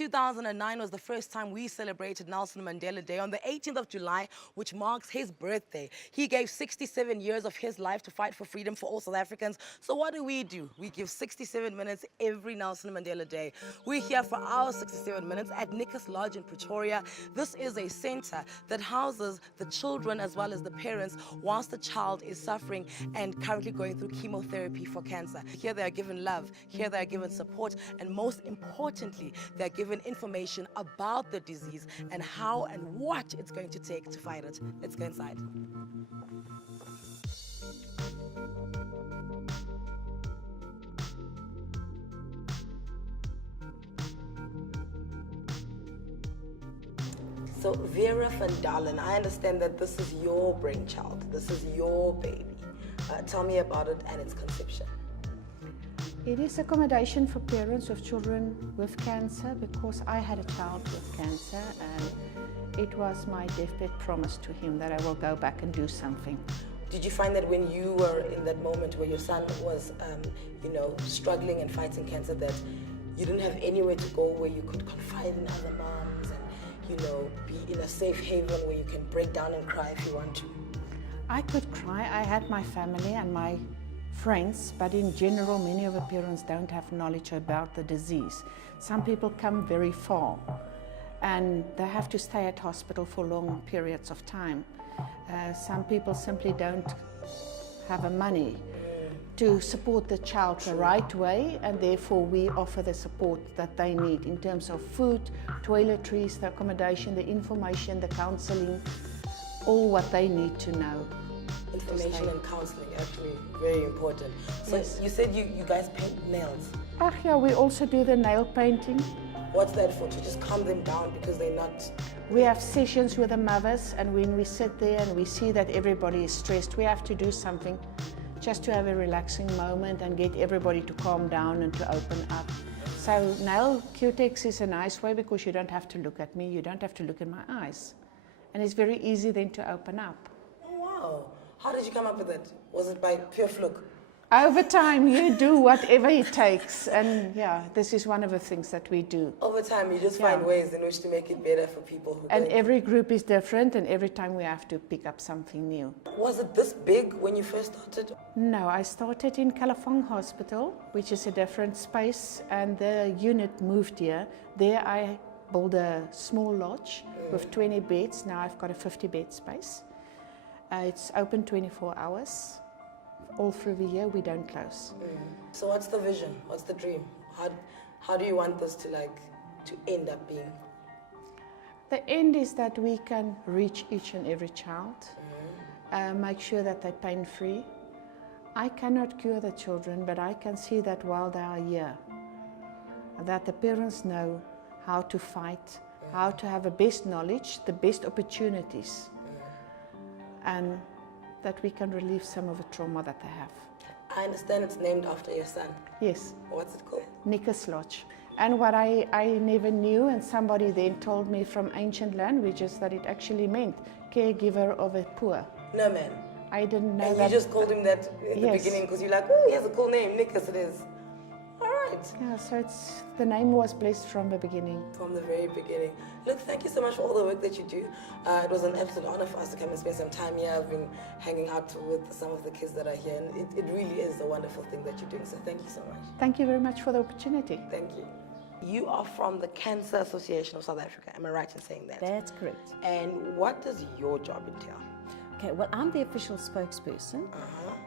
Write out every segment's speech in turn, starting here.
2009 was the first time we celebrated Nelson Mandela Day on the 18th of July, which marks his birthday. He gave 67 years of his life to fight for freedom for all South Africans. So what do? We give 67 minutes every Nelson Mandela Day. We're here for our 67 minutes at Nicus Lodge in Pretoria. This is a center that houses the children as well as the parents whilst the child is suffering and currently going through chemotherapy for cancer. Here they are given love, here they are given support, and most importantly, they are given information about the disease and how and what it's going to take to fight it. Let's go inside. So Vera van Dalen, I understand that this is your brainchild, this is your baby. Tell me about it and its conception. It is accommodation for parents of children with cancer because I had a child with cancer and it was my deathbed promise to him that I will go back and do something. Did you find that when you were in that moment where your son was, struggling and fighting cancer, that you didn't have anywhere to go where you could confide in other moms and, be in a safe haven where you can break down and cry if you want to? I could cry. I had my family and my friends, but in general, many of the parents don't have knowledge about the disease. Some people come very far and they have to stay at hospital for long periods of time. Some people simply don't have the money to support the child the right way, and therefore we offer the support that they need in terms of food, toiletries, the accommodation, the information, the counseling, all what they need to know. Information and counseling, actually very important. So yes. You said you guys paint nails. Yeah, we also do the nail painting. What's that for? To just calm them down because they're not... We have sessions with the mothers, and when we sit there and we see that everybody is stressed, we have to do something just to have a relaxing moment and get everybody to calm down and to open up. So nail cutex is a nice way because you don't have to look at me, you don't have to look in my eyes. And it's very easy then to open up. Oh, wow. How did you come up with it? Was it by pure fluke? Over time, you do whatever it takes. And yeah, this is one of the things that we do. Over time, you just find ways in which to make it better for people who And every group is different, and every time we have to pick up something new. Was it this big when you first started? No, I started in Kalafong Hospital, which is a different space, and the unit moved here. There I built a small lodge with 20 beds. Now I've got a 50-bed space. It's open 24 hours. All through the year, we don't close. So what's the vision? What's the dream? How do you want this to end up being? The end is that we can reach each and every child, make sure that they're pain-free. I cannot cure the children, but I can see that while they are here, that the parents know how to fight, how to have the best knowledge, the best opportunities, and that we can relieve some of the trauma that they have. I understand it's named after your son. Yes. What's it called? Nicus Lodge. And what I never knew, and somebody then told me from ancient languages, that it actually meant caregiver of the poor. No, ma'am. I didn't know and that. And you just called him that in the beginning because you're like, oh, he has a cool name, Nicus it is. All right. Yeah, so the name was blessed from the beginning. From the very beginning. Look, thank you so much for all the work that you do. It was an absolute honor for us to come and spend some time here. I've been hanging out with some of the kids that are here, and it really is a wonderful thing that you're doing, so thank you so much. Thank you very much for the opportunity. Thank you. You are from the Cancer Association of South Africa, am I right in saying that? That's correct. And what does your job entail? Okay, well, I'm the official spokesperson,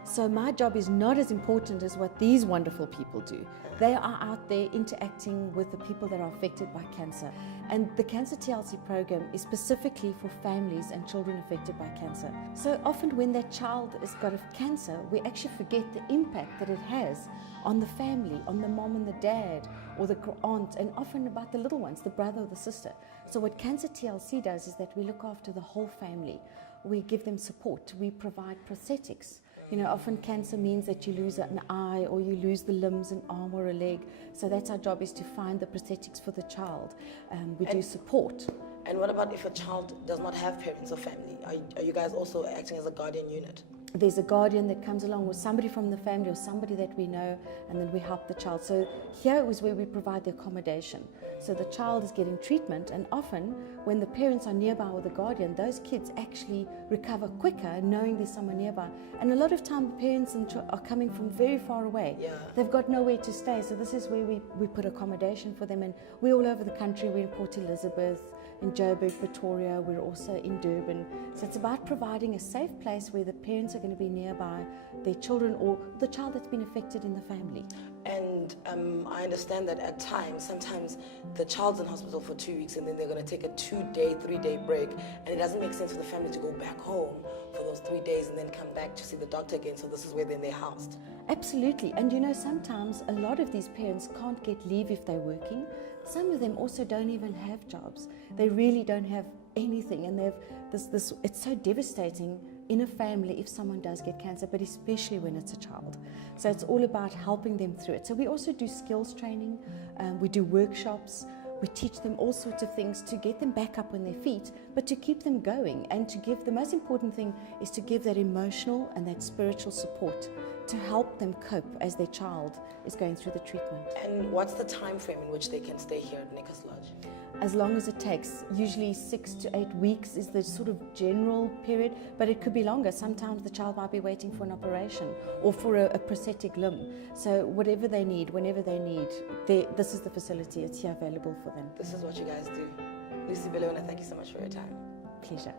so my job is not as important as what these wonderful people do. They are out there interacting with the people that are affected by cancer. And the CANSA TLC program is specifically for families and children affected by cancer. So often when that child has got a cancer, we actually forget the impact that it has on the family, on the mom and the dad, or the aunt, and often about the little ones, the brother or the sister. So what CANSA TLC does is that we look after the whole family. We give them support. We provide prosthetics. Often cancer means that you lose an eye or you lose the limbs, an arm or a leg. So that's our job, is to find the prosthetics for the child. We do support. And what about if a child does not have parents or family? Are you guys also acting as a guardian unit? There's a guardian that comes along with somebody from the family or somebody that we know, and then we help the child. So here is where we provide the accommodation. So the child is getting treatment, and often when the parents are nearby with the guardian, those kids actually recover quicker knowing there's someone nearby. And a lot of time the parents are coming from very far away. Yeah. They've got nowhere to stay, so this is where we put accommodation for them, and we're all over the country. We're in Port Elizabeth, in Joburg, Pretoria, we're also in Durban. So it's about providing a safe place where the parents are going to be nearby their children or the child that's been affected in the family. And I understand that at times, sometimes the child's in hospital for 2 weeks and then they're going to take a 2-day, 3-day break, and it doesn't make sense for the family to go back home for those 3 days and then come back to see the doctor again. So this is where then they're housed. Absolutely. And you know, sometimes a lot of these parents can't get leave if they're working. Some of them also don't even have jobs. They really don't have anything, and they've this it's so devastating in a family if someone does get cancer, but especially when it's a child. So it's all about helping them through it. So we also do skills training, we do workshops, we teach them all sorts of things to get them back up on their feet, but to keep them going, and to give, the most important thing is to give that emotional and that spiritual support to help them cope as their child is going through the treatment. And what's the time frame in which they can stay here at Nicus Lodge? As long as it takes. Usually 6 to 8 weeks is the sort of general period, but it could be longer. Sometimes the child might be waiting for an operation or for a prosthetic limb. So whatever they need, whenever they need, this is the facility. It's here available for them. This is what you guys do. Lucy Belona, thank you so much for your time. Pleasure.